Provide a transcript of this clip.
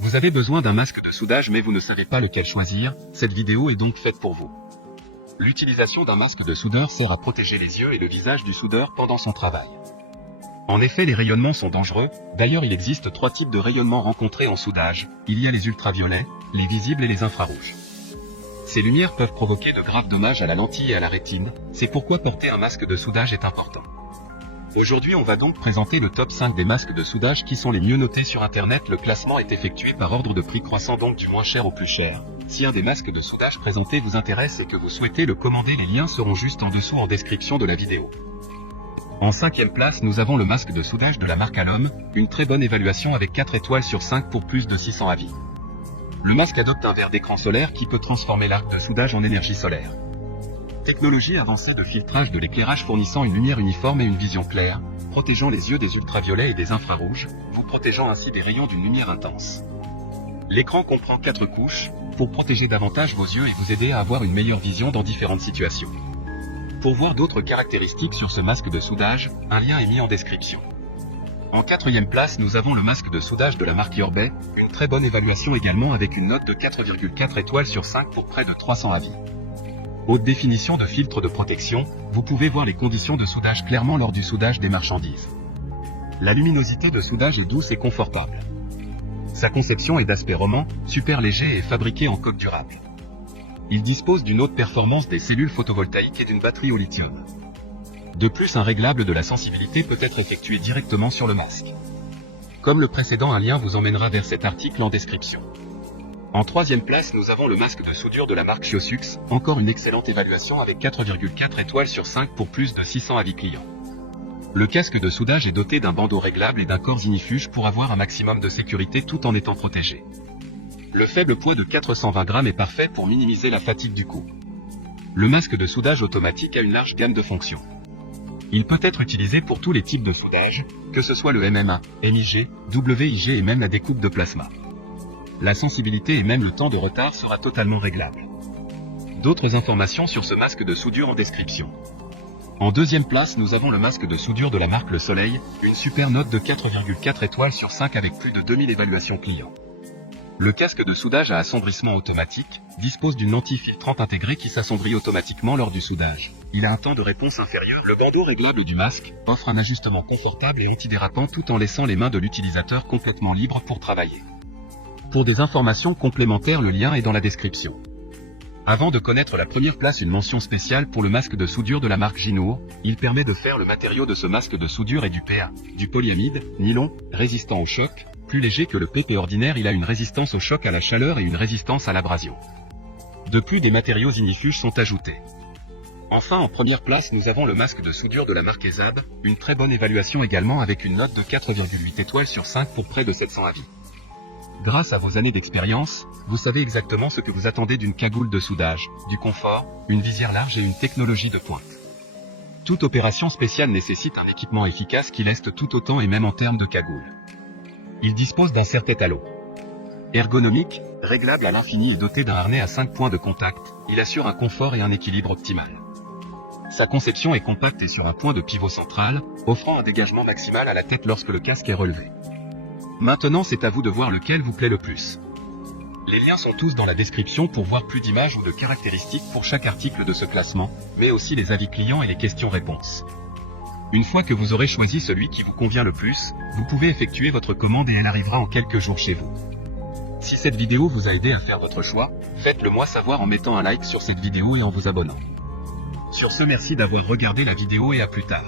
Vous avez besoin d'un masque de soudage mais vous ne savez pas lequel choisir, cette vidéo est donc faite pour vous. L'utilisation d'un masque de soudeur sert à protéger les yeux et le visage du soudeur pendant son travail. En effet, les rayonnements sont dangereux, d'ailleurs il existe 3 types de rayonnements rencontrés en soudage, il y a les ultraviolets, les visibles et les infrarouges. Ces lumières peuvent provoquer de graves dommages à la lentille et à la rétine, c'est pourquoi porter un masque de soudage est important. Aujourd'hui on va donc présenter le top 5 des masques de soudage qui sont les mieux notés sur internet. Le classement est effectué par ordre de prix croissant, donc du moins cher au plus cher. Si un des masques de soudage présentés vous intéresse et que vous souhaitez le commander, les liens seront juste en dessous en description de la vidéo. En 5e place, nous avons le masque de soudage de la marque Alom, une très bonne évaluation avec 4 étoiles sur 5 pour plus de 600 avis. Le masque adopte un verre d'écran solaire qui peut transformer l'arc de soudage en énergie solaire. Technologie avancée de filtrage de l'éclairage fournissant une lumière uniforme et une vision claire, protégeant les yeux des ultraviolets et des infrarouges, vous protégeant ainsi des rayons d'une lumière intense. L'écran comprend 4 couches, pour protéger davantage vos yeux et vous aider à avoir une meilleure vision dans différentes situations. Pour voir d'autres caractéristiques sur ce masque de soudage, un lien est mis en description. En 4e place, nous avons le masque de soudage de la marque Yorbay, une très bonne évaluation également avec une note de 4,4 étoiles sur 5 pour près de 300 avis. Haute définition de filtre de protection, vous pouvez voir les conditions de soudage clairement lors du soudage des marchandises. La luminosité de soudage est douce et confortable. Sa conception est d'aspect roman, super léger et fabriqué en coque durable. Il dispose d'une haute performance des cellules photovoltaïques et d'une batterie au lithium. De plus, un réglable de la sensibilité peut être effectué directement sur le masque. Comme le précédent, un lien vous emmènera vers cet article en description. En 3e place, nous avons le masque de soudure de la marque Chiosux, encore une excellente évaluation avec 4,4 étoiles sur 5 pour plus de 600 avis clients. Le casque de soudage est doté d'un bandeau réglable et d'un corps ignifuge pour avoir un maximum de sécurité tout en étant protégé. Le faible poids de 420 grammes est parfait pour minimiser la fatigue du cou. Le masque de soudage automatique a une large gamme de fonctions. Il peut être utilisé pour tous les types de soudage, que ce soit le MMA, MIG, WIG et même la découpe de plasma. La sensibilité et même le temps de retard sera totalement réglable. D'autres informations sur ce masque de soudure en description. En 2e place, nous avons le masque de soudure de la marque Le Soleil, une super note de 4,4 étoiles sur 5 avec plus de 2000 évaluations clients. Le casque de soudage à assombrissement automatique dispose d'une lentille filtrante intégrée qui s'assombrit automatiquement lors du soudage. Il a un temps de réponse inférieur. Le bandeau réglable du masque offre un ajustement confortable et antidérapant tout en laissant les mains de l'utilisateur complètement libres pour travailler. Pour des informations complémentaires, le lien est dans la description. Avant de connaître la première place, une mention spéciale pour le masque de soudure de la marque Jinoo. Il permet de faire le matériau de ce masque de soudure est du PA, du polyamide, nylon, résistant au choc. Plus léger que le PP ordinaire, il a une résistance au choc, à la chaleur et une résistance à l'abrasion. De plus, des matériaux ignifuges sont ajoutés. Enfin, en première place, nous avons le masque de soudure de la marque Ezab, une très bonne évaluation également avec une note de 4,8 étoiles sur 5 pour près de 700 avis. Grâce à vos années d'expérience, vous savez exactement ce que vous attendez d'une cagoule de soudage, du confort, une visière large et une technologie de pointe. Toute opération spéciale nécessite un équipement efficace qui leste tout autant et même en termes de cagoule. Il dispose d'un serre-tête à l'eau. Ergonomique, réglable à l'infini et doté d'un harnais à 5 points de contact, il assure un confort et un équilibre optimal. Sa conception est compacte et sur un point de pivot central, offrant un dégagement maximal à la tête lorsque le casque est relevé. Maintenant, c'est à vous de voir lequel vous plaît le plus. Les liens sont tous dans la description pour voir plus d'images ou de caractéristiques pour chaque article de ce classement, mais aussi les avis clients et les questions-réponses. Une fois que vous aurez choisi celui qui vous convient le plus, vous pouvez effectuer votre commande et elle arrivera en quelques jours chez vous. Si cette vidéo vous a aidé à faire votre choix, faites-le moi savoir en mettant un like sur cette vidéo et en vous abonnant. Sur ce, merci d'avoir regardé la vidéo et à plus tard.